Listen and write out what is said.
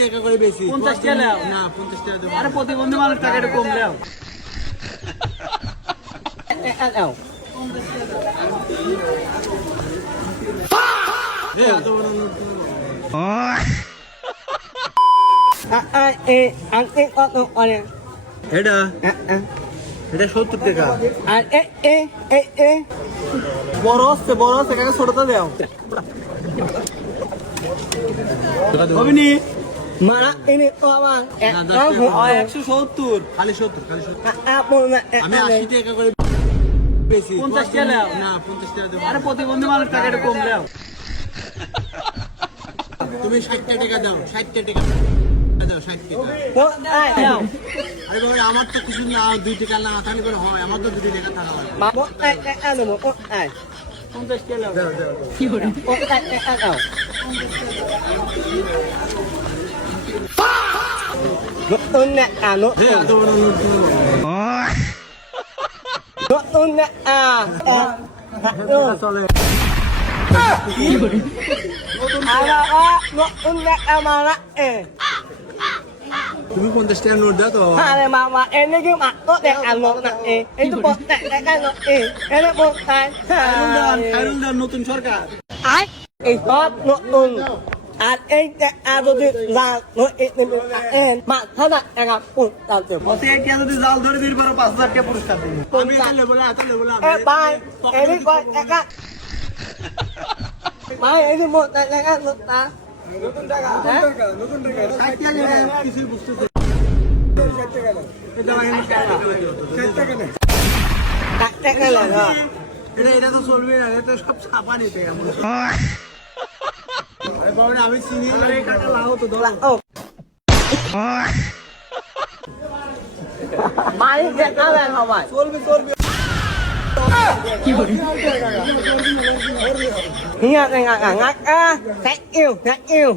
টাকা করে বেশি 50 টাকা নাও না 50 টাকা দেবো আরে প্রতিবন্ধী মানুষ টাকা একটু কম নাও নাও এত বড় নোট কত অনেক এটা এটা 70 টাকা আর বড় আছে কাকে ছোটটা দাও হবিনি মারা এনে তো আমার 170 খালি 70 আমি 80 টাকা করে বেশি 50 টাকা নাও না 50 টাকা দেবো আরে প্রতিবন্ধী মানুষ টাকা একটু কম নাও তুমি 60 টাকা দাও 60 টাকা দাও 60 টাকা নাও আরে বাবা আমার তো কিছু না 2 টাকা না তাহলে করে হয় আমার তো 2 টাকা থাকা হয় 50 টাকা নাও দাও দাও কি করে নাও Nutun na এত বড় নোট Nutun na চলে Nutun na mara তুমি 50 টাকা নোট দাও তো বাবা Hale mama ini ke mak tu dek anu na itu bot dek anu ini bot Khairul দান নতুন সরকার ai bot nutun আর এই যদি জাল মা খানা একা পুত তাতে বসে কে যদি জাল ধরে দিল পারো 5000 টাকা পুরস্কার দেব আমি তাহলে বলে তাহলে বলে এ বাই এই কয় একা ভাই এই যে মোট একা তা নতুন টাকা 60 টাকা কিছু বুঝতেছি 60 টাকা না এটা লাগে 60 টাকা না টাকা লাগা এটা তো চলবে না এটা সব ছাপা নিতে কেমন আরে বাবা আমি চিনি এই টাকা লাও তো ধরো ও মাই যে কালে হবে চলবে Hiya ngak ngak thank you